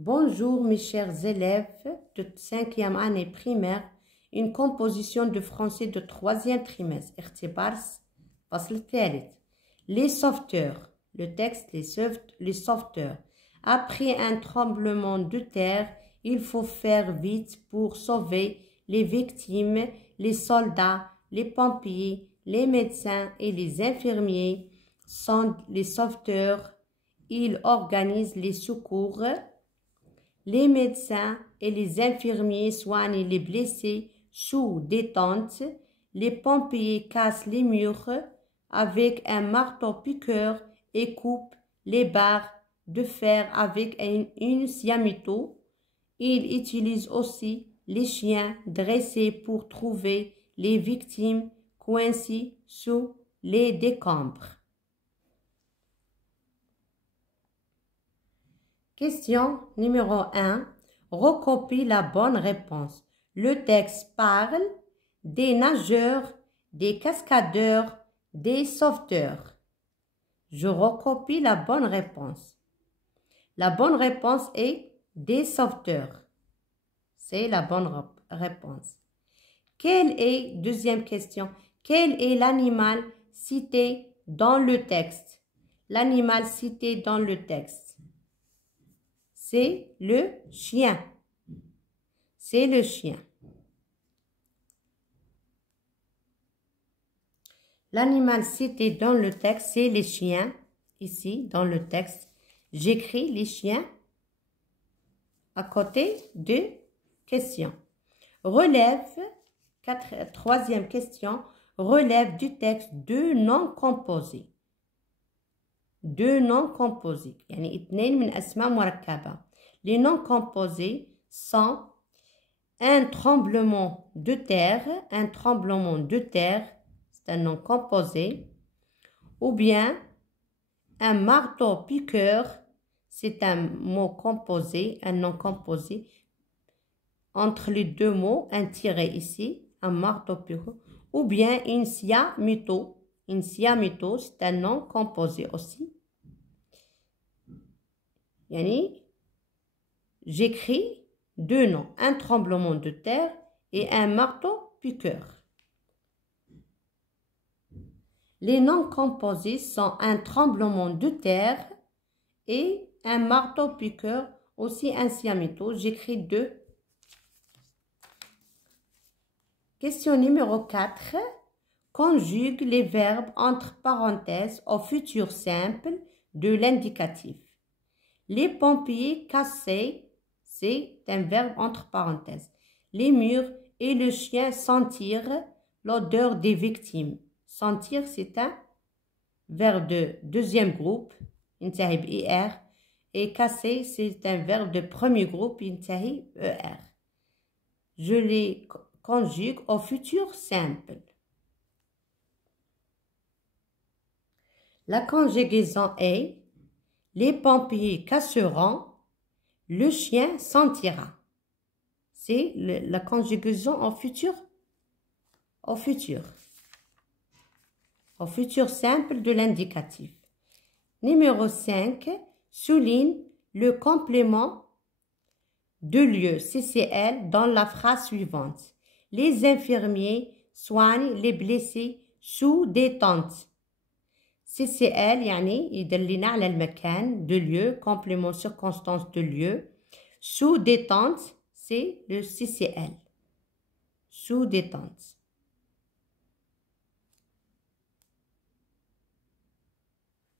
Bonjour mes chers élèves de 5e année primaire, une composition de français de 3e trimestre. اختبار الفصل الثالث. Les sauveteurs. Le texte les sauveteurs. Après un tremblement de terre, il faut faire vite pour sauver les victimes, les soldats, les pompiers, les médecins et les infirmiers sont les sauveteurs. Ils organisent les secours. Les médecins et les infirmiers soignent les blessés sous des tentes. Les pompiers cassent les murs avec un marteau-piqueur et coupent les barres de fer avec une sciamito. Ils utilisent aussi les chiens dressés pour trouver les victimes coincées sous les décombres. Question numéro 1. Recopie la bonne réponse. Le texte parle des nageurs, des cascadeurs, des sauveteurs. Je recopie la bonne réponse. La bonne réponse est des sauveteurs. C'est la bonne réponse. Deuxième question, quel est l'animal cité dans le texte? L'animal cité dans le texte. C'est le chien. C'est le chien. L'animal cité dans le texte, c'est les chiens. Ici, dans le texte, j'écris les chiens à côté de question. Troisième question, relève du texte deux noms composés. Deux noms composés. يعني اثنين من أسماء مركبة. Les noms composés sont un tremblement de terre. Un tremblement de terre, c'est un nom composé. Ou bien un marteau-piqueur, c'est un mot composé, un nom composé. Entre les deux mots, un tiret ici, un marteau-piqueur. Ou bien une sciamito. Une sciamito, c'est un nom composé aussi. Yani, j'écris deux noms, un tremblement de terre et un marteau-piqueur. Les noms composés sont un tremblement de terre et un marteau-piqueur, aussi un sciamito. J'écris deux. Question numéro 4. Conjugue les verbes entre parenthèses au futur simple de l'indicatif. Les pompiers cassaient, c'est un verbe entre parenthèses. Les murs et le chien sentirent l'odeur des victimes. Sentir, c'est un verbe de deuxième groupe, ينتهي بإر, et casser, c'est un verbe de premier groupe, ينتهي ER. Je les conjugue au futur simple. La conjugaison est: les pompiers casseront, le chien sentira. C'est la conjugaison au futur. Au futur simple de l'indicatif. Numéro 5. Souligne le complément de lieu CCL dans la phrase suivante. Les infirmiers soignent les blessés sous des tentes. CCL يعني يدلنا على المكان de lieu, complément circonstance de lieu. Sous des tentes, c'est le CCL. Sous des tentes.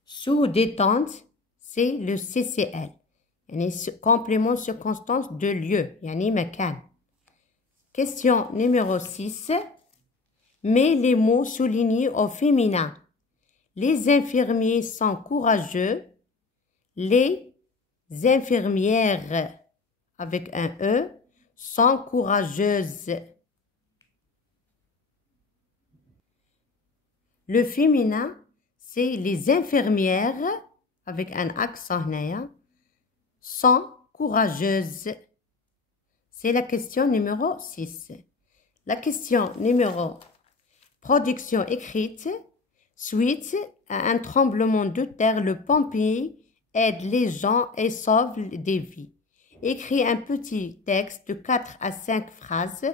Sous des tentes, c'est le CCL. يعني complément circonstance de lieu, يعني مكان. Question numéro 6. Mets les mots soulignés au féminin. Les infirmiers sont courageux. Les infirmières, avec un E, sont courageuses. Le féminin, c'est les infirmières, avec un accent, sont courageuses. C'est la question numéro 6. La question numéro production écrite. Suite à un tremblement de terre, le pompier aide les gens et sauve des vies. Écris un petit texte de 4 à 5 phrases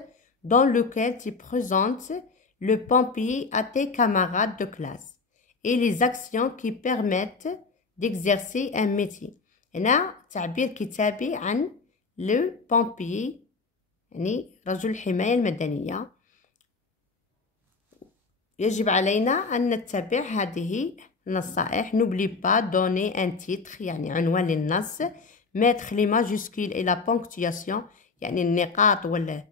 dans lequel tu présentes le pompier à tes camarades de classe et les actions qui permettent d'exercer un métier. هنا تعبير كتابي عن le pompier يعني رجل الحماية المدنية. يجب علينا أن نتبع هذه النصائح. N'oublie pas donner un titre يعني عنوان للنص. Mettre les majuscules et la ponctuation يعني النقاط ولا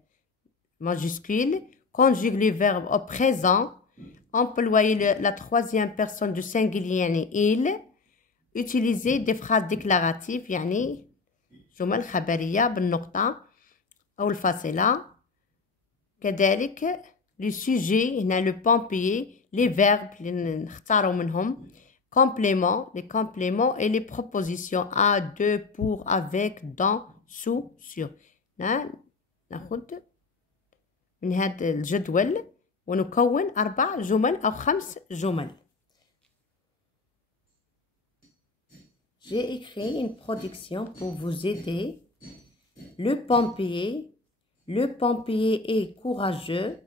majuscules. Conjugue les verbes au présent. Employer la troisième personne du singulier يعني il. Utiliser des phrases déclaratives يعني جمل خبرية بالنقطة أو الفاصلة. كذلك le sujet هنا le pompier, les verbes اللي نختاروا منهم, compléments, les compléments et les propositions à, de, pour, avec, dans, sous, sur. ناخذ من هذا الجدول ونكون 4 جمل أو 5 جمل. J'ai écrit une production pour vous aider. Le pompier est courageux.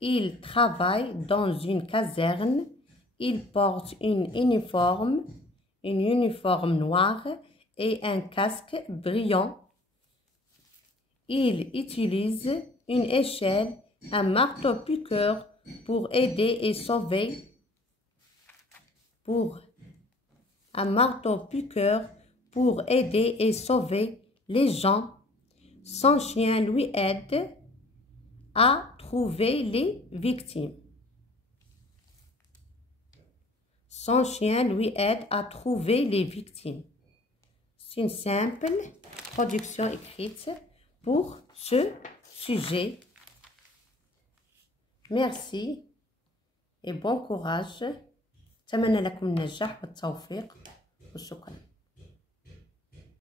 Il travaille dans une caserne. Il porte une uniforme noire et un casque brillant. Il utilise une échelle, un marteau-piqueur pour aider et sauver. Les gens. Son chien lui aide à trouver les victimes. C'est une simple production écrite pour ce sujet. Merci et bon courage. أتمنى لكم النجاح والتوفيق والشكر.